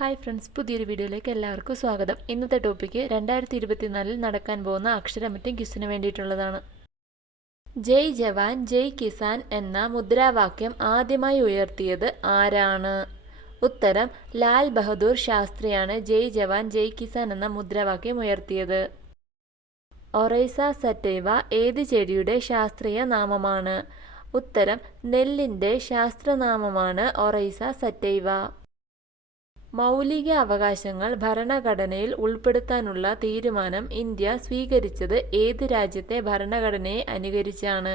Hi friends പുതിയൊരു വീഡിയോയിലേക്ക് എല്ലാവർക്കും സ്വാഗതം. ഇന്നത്തെ ടോപ്പിക്ക് രണ്ടായിരത്തി ഇരുപത്തിനാലിൽ നടക്കാൻ പോകുന്ന അക്ഷരമറ്റും ക്വിസിന് വേണ്ടിയിട്ടുള്ളതാണ്. ജയ് ജവാൻ ജയ് കിസാൻ എന്ന മുദ്രാവാക്യം ആദ്യമായി ഉയർത്തിയത് ആരാണ്? ഉത്തരം ലാൽ ബഹദൂർ ശാസ്ത്രിയാണ് ജയ് ജവാൻ ജയ് കിസാൻ എന്ന മുദ്രാവാക്യം ഉയർത്തിയത്. ഒറൈസ സറ്റൈവ ഏത് ചെടിയുടെ ശാസ്ത്രീയ നാമമാണ്? ഉത്തരം നെല്ലിന്റെ ശാസ്ത്രനാമമാണ് ഒറൈസ സറ്റൈവ. മൗലിക അവകാശങ്ങൾ ഭരണഘടനയിൽ ഉൾപ്പെടുത്താനുള്ള തീരുമാനം ഇന്ത്യ സ്വീകരിച്ചത് ഏത് രാജ്യത്തെ ഭരണഘടനയെ അനുകരിച്ചാണ്?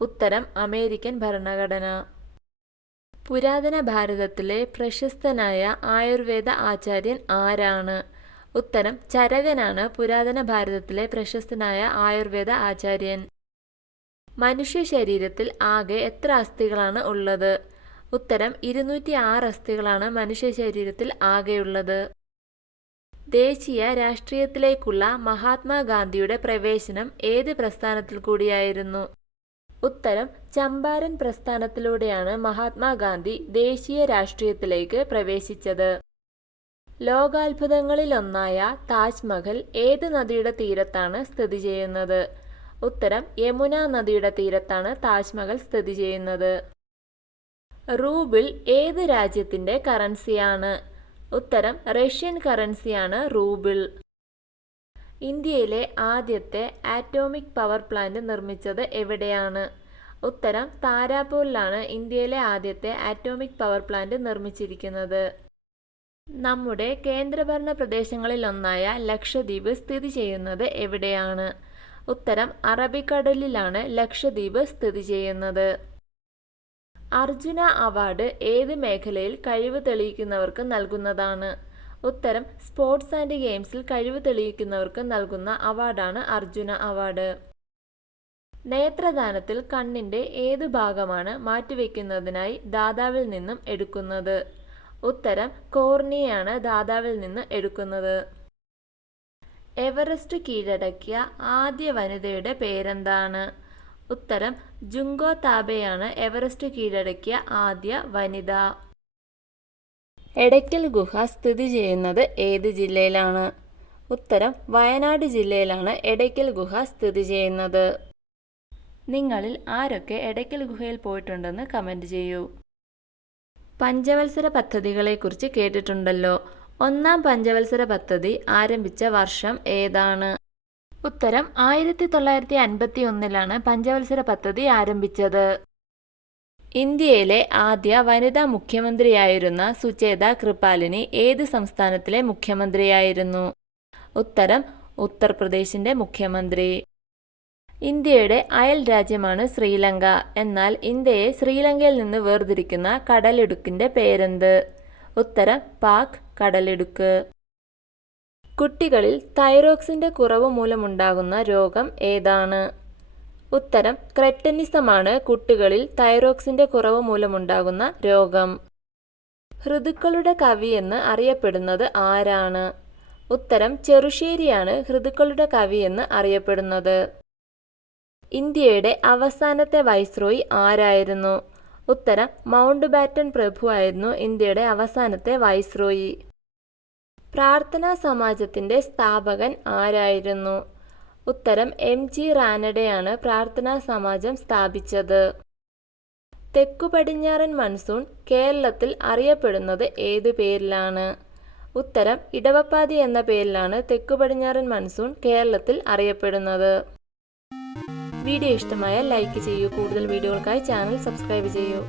ഉത്തരം അമേരിക്കൻ ഭരണഘടന. പുരാതന ഭാരതത്തിലെ പ്രശസ്തനായ ആയുർവേദ ആചാര്യൻ ആരാണ്? ഉത്തരം ചരകനാണ് പുരാതന ഭാരതത്തിലെ പ്രശസ്തനായ ആയുർവേദ ആചാര്യൻ. മനുഷ്യ ശരീരത്തിൽ ആകെ എത്ര അസ്ഥികളാണ് ഉള്ളത്? ഉത്തരം ഇരുന്നൂറ്റി ആറ് അസ്ഥികളാണ് മനുഷ്യ ശരീരത്തിൽ ആകെയുള്ളത്. ദേശീയ രാഷ്ട്രീയത്തിലേക്കുള്ള മഹാത്മാഗാന്ധിയുടെ പ്രവേശനം ഏത് പ്രസ്ഥാനത്തിൽ കൂടിയായിരുന്നു? ഉത്തരം ചമ്പാരൻ പ്രസ്ഥാനത്തിലൂടെയാണ് മഹാത്മാഗാന്ധി ദേശീയ രാഷ്ട്രീയത്തിലേക്ക് പ്രവേശിച്ചത്. ലോകാത്ഭുതങ്ങളിലൊന്നായ താജ്മഹൽ ഏത് നദിയുടെ തീരത്താണ് സ്ഥിതി ചെയ്യുന്നത്? ഉത്തരം യമുന നദിയുടെ തീരത്താണ് താജ്മഹൽ സ്ഥിതി ചെയ്യുന്നത്. റൂബിൾ ഏത് രാജ്യത്തിന്റെ കറൻസിയാണ്? ഉത്തരം റഷ്യൻ കറൻസിയാണ് റൂബിൾ. ഇന്ത്യയിലെ ആദ്യത്തെ ആറ്റോമിക് പവർ പ്ലാന്റ് നിർമ്മിച്ചത് എവിടെയാണ്? ഉത്തരം താരാപൂരിലാണ് ഇന്ത്യയിലെ ആദ്യത്തെ ആറ്റോമിക് പവർ പ്ലാന്റ് നിർമ്മിച്ചിരിക്കുന്നത്. നമ്മുടെ കേന്ദ്രഭരണ പ്രദേശങ്ങളിലൊന്നായ ലക്ഷദ്വീപ് സ്ഥിതി ചെയ്യുന്നത് എവിടെയാണ്? ഉത്തരം അറബിക്കടലിലാണ് ലക്ഷദ്വീപ് സ്ഥിതി ചെയ്യുന്നത്. അർജുന അവാർഡ് ഏത് മേഖലയിൽ കഴിവ് തെളിയിക്കുന്നവർക്ക് നൽകുന്നതാണ്? ഉത്തരം സ്പോർട്സ് ആൻഡ് ഗെയിംസിൽ കഴിവ് തെളിയിക്കുന്നവർക്ക് നൽകുന്ന അവാർഡാണ് അർജുന അവാർഡ്. നേത്രദാനത്തിൽ കണ്ണിന്റെ ഏത് ഭാഗമാണ് മാറ്റിവെക്കുന്നതിനായി ദാതാവിൽ നിന്നും എടുക്കുന്നത്? ഉത്തരം കോർണിയാണ് ദാതാവിൽ നിന്ന് എടുക്കുന്നത്. എവറസ്റ്റ് കീഴടക്കിയ ആദ്യ വനിതയുടെ പേരെന്താണ്? ഉത്തരം ജുങ്കോ താബെയാണ് എവറസ്റ്റ് കീഴടക്കിയ ആദ്യ വനിത. എടയ്ക്കൽ ഗുഹ സ്ഥിതി ചെയ്യുന്നത് ഏത് ജില്ലയിലാണ്? ഉത്തരം വയനാട് ജില്ലയിലാണ് എടയ്ക്കൽ ഗുഹ സ്ഥിതി ചെയ്യുന്നത്. നിങ്ങളിൽ ആരൊക്കെ എടയ്ക്കൽ ഗുഹയിൽ പോയിട്ടുണ്ടെന്ന് കമന്റ് ചെയ്യൂ. പഞ്ചവത്സര പദ്ധതികളെക്കുറിച്ച് കേട്ടിട്ടുണ്ടല്ലോ. ഒന്നാം പഞ്ചവത്സര പദ്ധതി ആരംഭിച്ച വർഷം ഏതാണ്? ഉത്തരം ആയിരത്തി തൊള്ളായിരത്തി അൻപത്തി ഒന്നിലാണ് പഞ്ചവത്സര പദ്ധതി ആരംഭിച്ചത്. ഇന്ത്യയിലെ ആദ്യ വനിതാ മുഖ്യമന്ത്രിയായിരുന്ന സുചേത കൃപാലിനി ഏത് സംസ്ഥാനത്തിലെ മുഖ്യമന്ത്രിയായിരുന്നു? ഉത്തരം ഉത്തർപ്രദേശിന്റെ മുഖ്യമന്ത്രി. ഇന്ത്യയുടെ അയൽ രാജ്യമാണ് ശ്രീലങ്ക. എന്നാൽ ഇന്ത്യയെ ശ്രീലങ്കയിൽ നിന്ന് വേർതിരിക്കുന്ന കടലിടുക്കിന്റെ പേരെന്ത്? ഉത്തരം പാക് കടലിടുക്ക്. കുട്ടികളിൽ തൈറോക്സിന്റെ കുറവ് മൂലമുണ്ടാകുന്ന രോഗം ഏതാണ്? ഉത്തരം ക്രെറ്റനിസമാണ് കുട്ടികളിൽ തൈറോക്സിന്റെ കുറവ് മൂലമുണ്ടാകുന്ന രോഗം. ഋതുക്കളുടെ കവി എന്ന് അറിയപ്പെടുന്നത് ആരാണ്? ഉത്തരം ചെറുശ്ശേരിയാണ് ഋതുക്കളുടെ കവി എന്ന് അറിയപ്പെടുന്നത്. ഇന്ത്യയുടെ അവസാനത്തെ വൈസ്രോയി ആരായിരുന്നു? ഉത്തരം മൗണ്ട് ബാറ്റൺ പ്രഭു ആയിരുന്നു ഇന്ത്യയുടെ അവസാനത്തെ വൈസ്രോയി. പ്രാർത്ഥനാ സമാജത്തിന്റെ സ്ഥാപകൻ ആരായിരുന്നു? ഉത്തരം എം. ജി. റാനഡയാണ് പ്രാർത്ഥനാ സമാജം സ്ഥാപിച്ചത്. തെക്കു പടിഞ്ഞാറൻ മൺസൂൺ കേരളത്തിൽ അറിയപ്പെടുന്നത് ഏതു പേരിലാണ്? ഉത്തരം ഇടവപ്പാതി എന്ന പേരിലാണ് തെക്കു പടിഞ്ഞാറൻ മൺസൂൺ കേരളത്തിൽ അറിയപ്പെടുന്നത്. വീഡിയോ ഇഷ്ടമായ ലൈക്ക് ചെയ്യൂ. കൂടുതൽ വീഡിയോകൾക്കായി ചാനൽ സബ്സ്ക്രൈബ് ചെയ്യൂ.